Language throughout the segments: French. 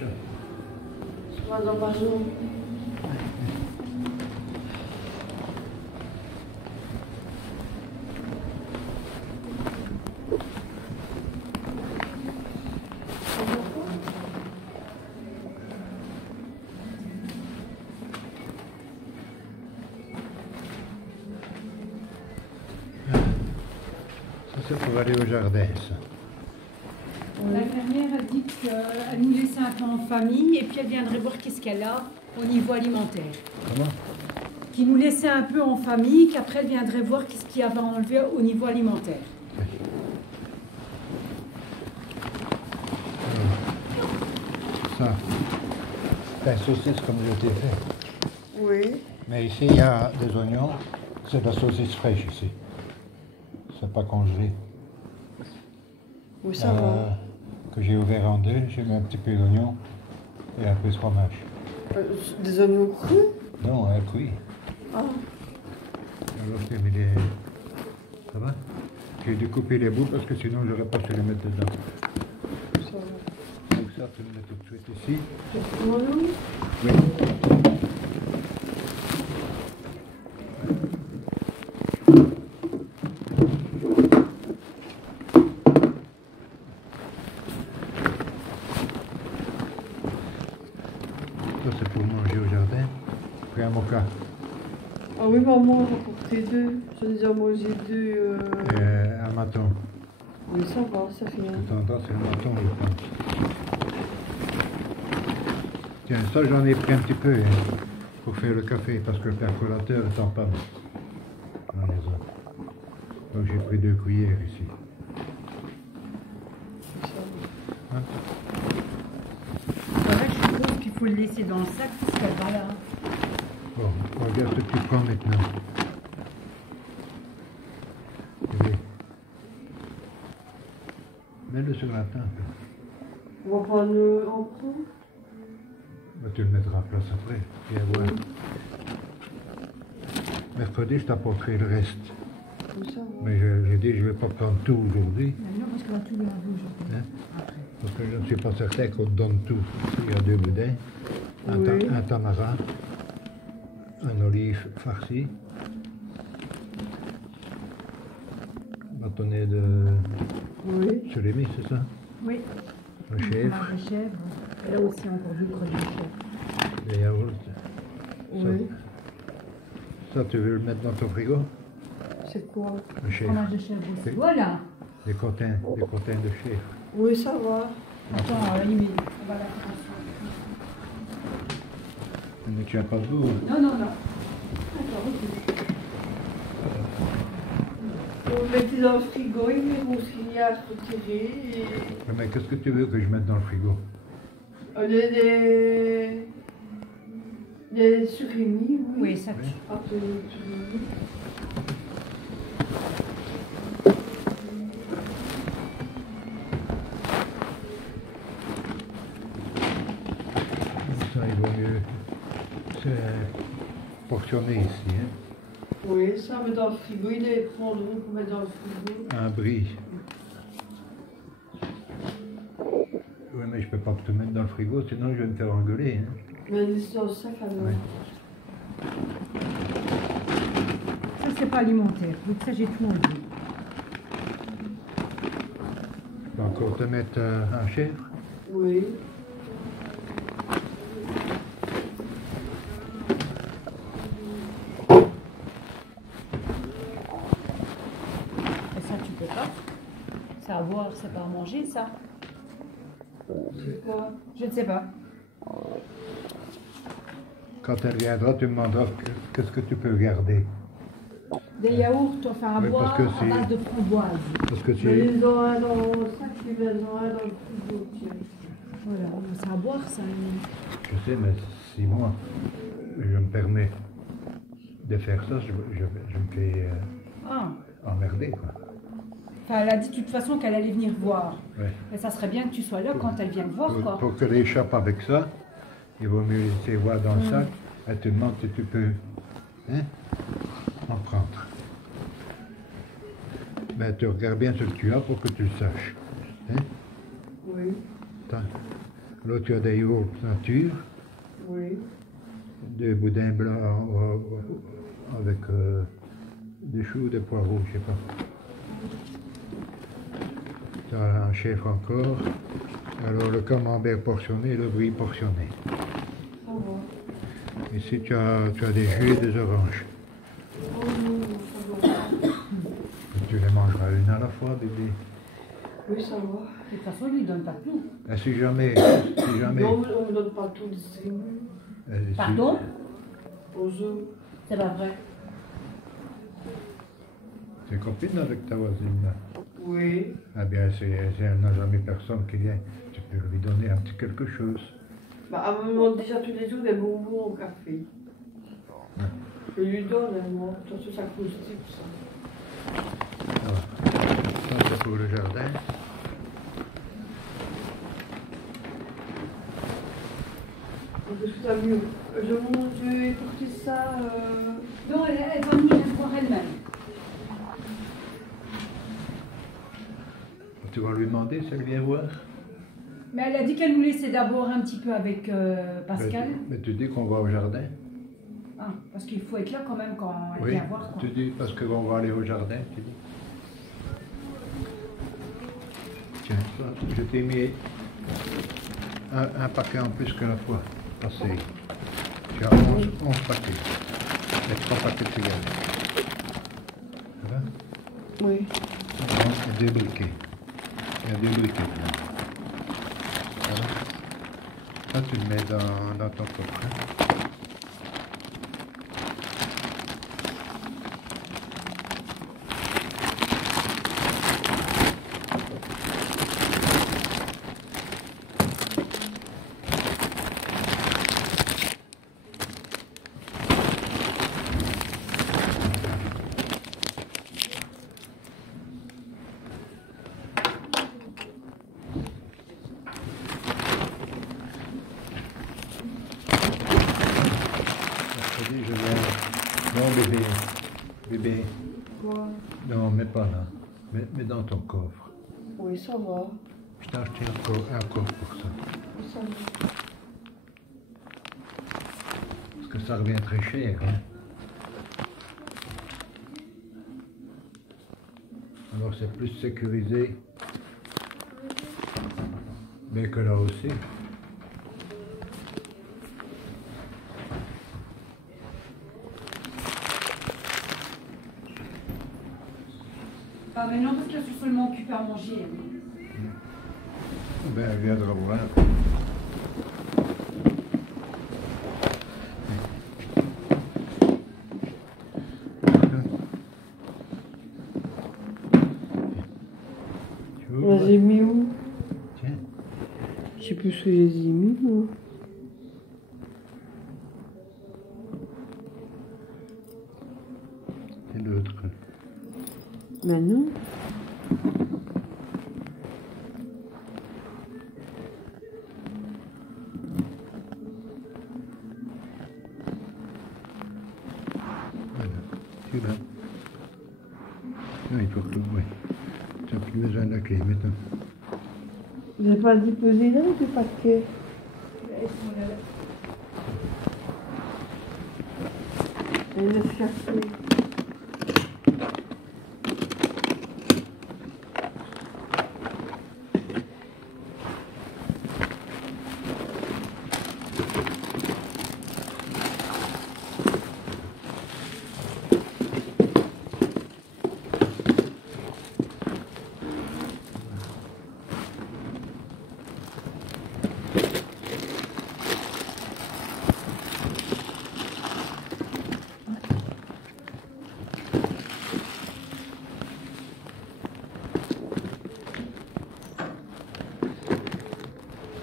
chat. Je vais dans ma maison. C'est pour aller au jardin, ça. L'infirmière a dit qu'elle nous laissait un peu en famille et puis elle viendrait voir qu'est-ce qu'elle a au niveau alimentaire. Comment? Qui nous laissait un peu en famille, qu'après elle viendrait voir qu'est-ce qu'il y avait enlevé au niveau alimentaire. Ça, c'est un saucisse comme je t'ai fait. Oui. Mais ici, il y a des oignons. C'est de la saucisse fraîche ici. C'est pas congelé. Oui, ça va. Que j'ai ouvert en deux, j'ai mis un petit peu d'oignon et un peu de fromage. Des oignons crus? Non, cuit. Ah. Alors j'ai mis les... Ça va? J'ai découpé les bouts parce que sinon j'aurais pas su les mettre dedans. Ça va. Donc ça, tu le mets tout de suite ici. C'est pour nous? Oui. Ça c'est pour manger au jardin. Puis un mocha. Ah oui, maman, j'ai apporté deux. J'en ai déjà mangé deux. Un maton. Oui, ça va, ça fait rien. De temps en temps, c'est le maton, je pense. Tiens, ça j'en ai pris un petit peu hein, pour faire le café parce que le percolateur est en panne dans la maison. Donc j'ai pris 2 cuillères ici. Hein? Voilà, je suppose qu'il faut le laisser dans le sac parce qu'elle va là. Bon, regarde ce que tu prends maintenant. Oui. Mets-le sur la table. On va prendre le en prend. Bah, tu le mettras en place après. Viens voir. Mercredi, je t'apporterai le reste. Oui, ça va. Mais j'ai dit, je ne vais pas prendre tout aujourd'hui. Non, parce qu'on va tout le laver aujourd'hui. Hein? Après. Parce que je ne suis pas certain qu'on te donne tout. Il y a 2 boudins, Oui. un tamarin, un olive farci, bâtonnet de Oui. surimi, c'est ça? Oui. Le On chèvre, a des chèvres. Elle a aussi encore d'autres des chèvres. des yaourts. Oui. Ça, tu veux le mettre dans ton frigo? C'est quoi? Le chèvre. Fromage de chèvre aussi. Oui. Voilà. Des cotins de chèvre. Oui, ça va. Attends, à la limite, on va la faire Mais tu n'as pas de goût. Non, non, non. D'accord, ok. On le mettait dans le frigo, ils vont s'il y a à retirer. Et... Mais qu'est-ce que tu veux que je mette dans le frigo? Des surimi, oui. Oui, ça Oui. tue. Un peu de surimi. Ça, il vaut mieux c'est portionné ici. Hein? Oui, ça met dans le frigo, il est prendre pour mettre dans le frigo. Un brie. Oui, mais je peux pas te mettre dans le frigo, sinon je vais me faire engueuler. Hein? Mais laisse dans le sac alors. Oui. Ça, c'est pas alimentaire. Donc ça, j'ai tout enlevé. Je peux encore te mettre un chèvre. Oui. Et ça, tu peux pas. C'est à boire, c'est pas à manger, ça. C'est quoi? Je ne sais pas. Quand elle viendra, tu me demanderas qu'est-ce que tu peux garder. Des yaourts, enfin à Oui, boire parce que à c'est- base de framboise. Parce que Mais c'est... ils ont un dans le sac, ils en ont un dans le frigo. Tiens. Voilà, c'est à boire, ça. Je sais, mais si moi, je me permets de faire ça, je me fais Ah. emmerder, quoi. Enfin, elle a dit de toute façon qu'elle allait venir voir. Ouais. Mais ça serait bien que tu sois là quand elle vienne voir, quoi. Pour qu'elle échappe avec ça, il vaut mieux laisser voir dans le sac. Elle te demande si tu peux hein, en prendre. Ben, tu regardes bien ce que tu as pour que tu le saches. Hein? Oui. Attends. L'autre, tu as des yaourts nature, Oui. des boudins blancs avec des choux, des poireaux, je sais pas. Tu as un chef encore. Alors le camembert portionné et le brie portionné. Ça va. Ici, tu as des jus et des oranges. Oh non, ça va. Tu les mangeras une à la fois, bébé. Oui, ça va. De toute façon, lui, il donne pas tout. Et si jamais, Non, on ne donne pas tout ici. si- Pardon? Aux œufs. C'est pas vrai. tu es copine avec ta voisine là. Oui. Ah bien, si elle n'a jamais personne qui vient, tu peux lui donner un petit quelque chose. Bah, elle me demande déjà tous les jours des bonbons au café. Je lui donne, moi. De toute façon, ça croustille, tout ça. Ça, c'est pour le jardin. Qu'est-ce que t'as mieux? Je écourter ça. Non, elle va venir voir elle-même. Tu vas lui demander si elle vient voir. Mais elle a dit qu'elle nous laissait d'abord un petit peu avec Pascal. Mais tu dis qu'on va au jardin. Ah, parce qu'il faut être là quand même quand elle Oui, vient voir. Quoi. tu dis parce qu'on va aller au jardin, tu dis. Tiens, ça, je t'ai mis un paquet en plus que la fois passée. Tu as 11 paquets. Et 3 paquets de cigarettes. Ça va? Oui. Il y a 2 briquets. Il y a 2 briquets. Ça va? Ça, tu le mets dans ton coffre. Hein? Je viens. Non, bébé. Bébé. Quoi? Non, mets pas là. Mets dans ton coffre. Oui, ça va. Je t'ai acheté un coffre pour ça. Oui, ça va. Parce que ça revient très cher. Hein. Alors c'est plus sécurisé. Mais que là aussi. Pas maintenant parce qu'elle est seulement occupée à manger. Ben, elle viendra voir. Tu veux On les a mis où? Tiens. Je sais plus ce que je les ai mis, moi. Et l'autre. Mais non. Voilà. Tu l'as. Ah, il faut que oui. Tu n'as plus besoin de la clé maintenant. Vous n'avez pas déposé là le paquet? Et le café.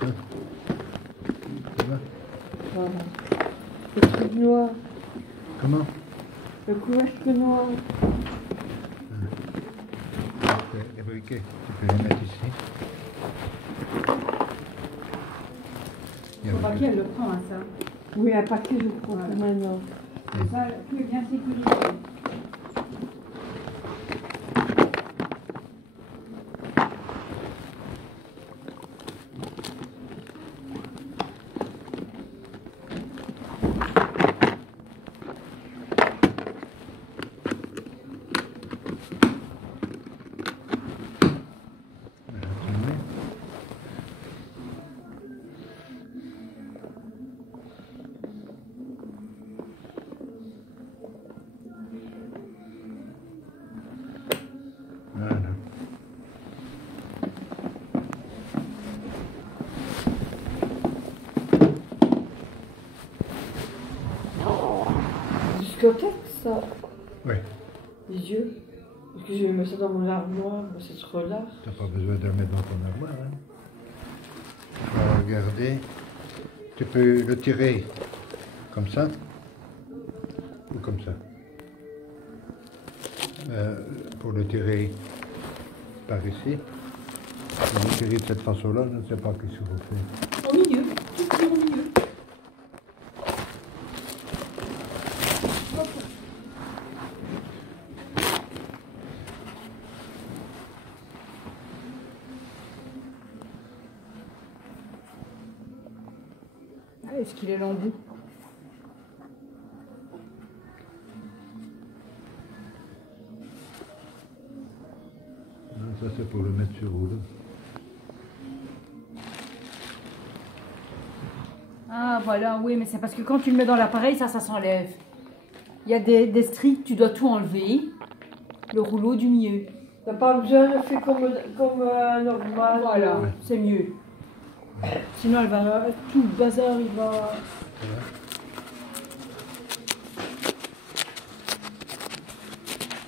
Ça va? Voilà. Le truc noir. Comment? Le couvercle noir. Les briquets, tu peux les mettre ici. Il y a Faut pas qu'elle le prend, hein, ça. Oui, un paquet, je prends Voilà. maintenant. Ça, tout est bien sécurisé. discothèque, ça. Oui. Les yeux. Parce que je vais mettre ça dans mon armoire, mais c'est trop large. Tu n'as pas besoin de le mettre dans ton armoire. Hein. Tu vas regarder. Tu peux le tirer comme ça ou comme ça. Pour le tirer par ici. Pour le tirer de cette façon-là, je ne sais pas ce que vous faites. Au milieu, tout au milieu. Ah, est-ce qu'il est l'embout? Ça c'est pour le mettre sur rouleau. Ah voilà, oui, mais c'est parce que quand tu le mets dans l'appareil, ça s'enlève. Il y a des stries, tu dois tout enlever. Le rouleau du milieu. T'as pas besoin de faire comme normal. Voilà, Ouais. c'est mieux. Sinon, elle va, tout le bazar, il va...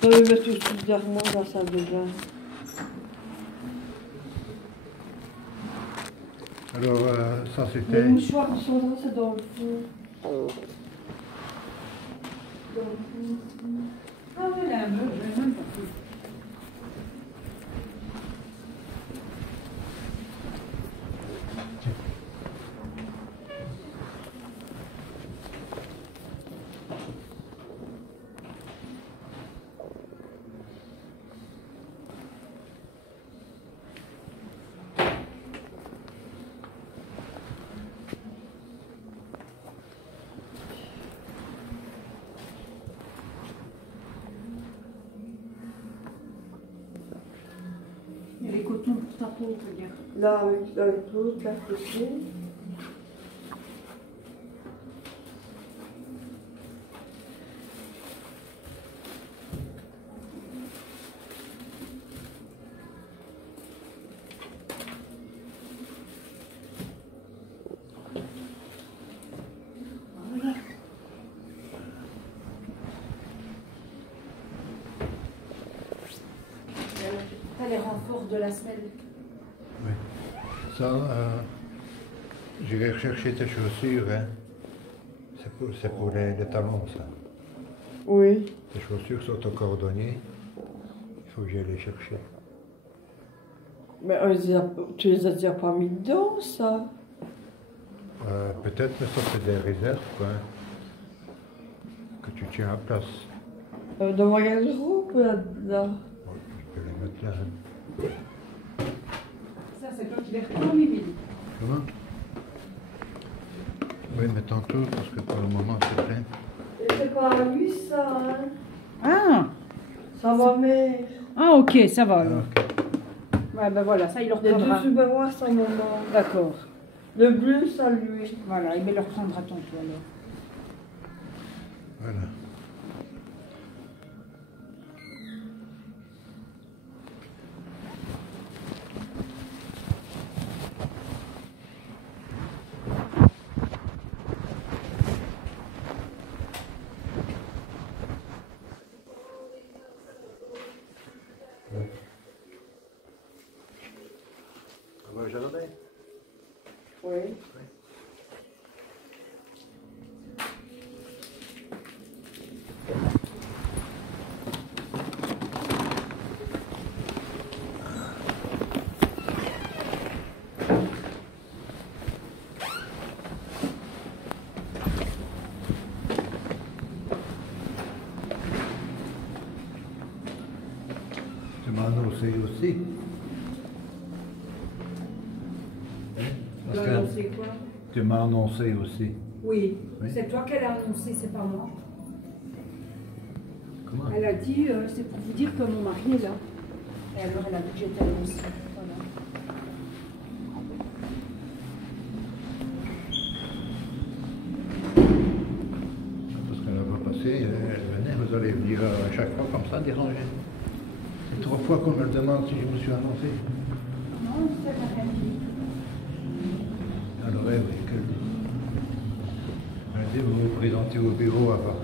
On va mettre tout ce d'armoire dans la salle de bain. Alors ça Les c'était... mouchoirs qui sont là, c'est dans le fond. Ah oui, là, je vais même pas fait. Il y a les cotons pour ta peau, regarde. Là, avec l'autre, là, côté. Voilà. T'as les renforts de la semelle. Oui. Ça, j'irai rechercher tes chaussures. Hein. C'est pour les talons, ça. Oui. Les chaussures sont au cordonnier. Il faut que j'aille les chercher. Mais tu les as déjà pas mis dedans, ça. Peut-être, mais ça c'est des réserves, quoi. Que tu tiens à place. Dans ma garde-robe, là. Bon, je peux les mettre là. Hein. Ça, c'est toi qui les reprends, Mimi. Comment? Oui, mais tantôt, parce que pour le moment, c'est plein. Et c'est pas à lui, ça, hein. Ah, Ça va, mère. ah ok, ça va. Ah, Alors. ok. Ouais, ben voilà, ça, il le Les reprendra. deux sous-baroirs, ça, maman. D'accord. Le bleu, ça, lui. Voilà, il le reprendra tantôt alors. Voilà. On va au jardin? Oui. Tu m'as annoncé aussi. Parce que quoi? tu m'as annoncé aussi. Oui, Oui. c'est toi qu'elle a annoncé, c'est pas moi. Comment? Elle a dit, c'est pour vous dire que mon mari est là. Et alors elle a dit que j'étais annoncée. Voilà. Parce qu'elle va passer, elle venait, vous allez venir à chaque fois comme ça, déranger. C'est 3 fois qu'on me le demande si je me suis annoncé. Non, c'est pas elle dit. Alors, oui, qu'elle dit. Elle dit, vous vous présentez au bureau avant.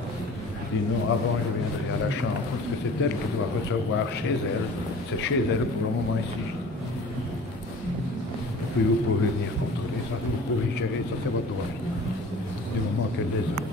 Je dis non, avant elle viendrait à la chambre, parce que c'est elle qui doit recevoir chez elle. C'est chez elle pour le moment ici. Puis vous pouvez venir contrôler ça, vous pouvez gérer ça, c'est votre droit. Du moment qu'elle les a.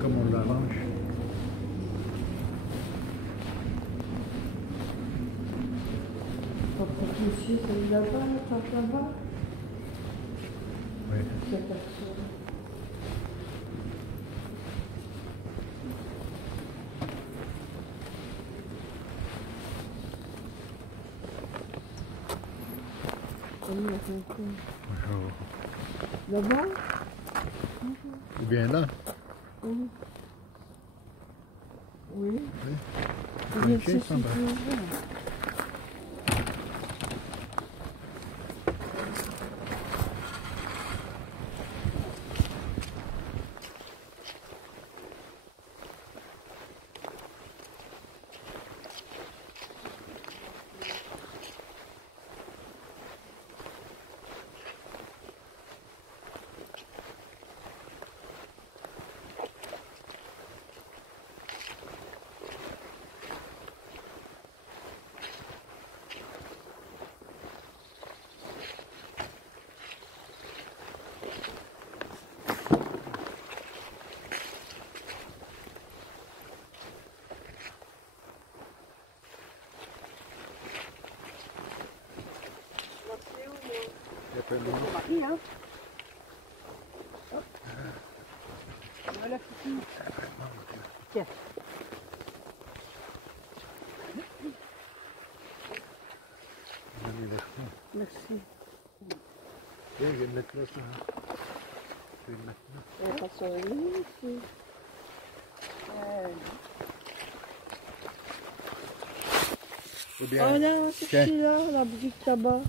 Comme on l'arrange. Monsieur, c'est là-bas, là-bas. Oui. C'est personne. Bonjour. Là-bas? Ou bien là? Oui. Oui. Oui. C'est bien Ok, que ça va. Marie, hein. Hop. Voilà, Fifi. Tiens. Merci. Je vais le mettre là, ça. Je vais le mettre là. On va passer ici. C'est bien. Oh là, c'est Tiens. là, la brique là-bas.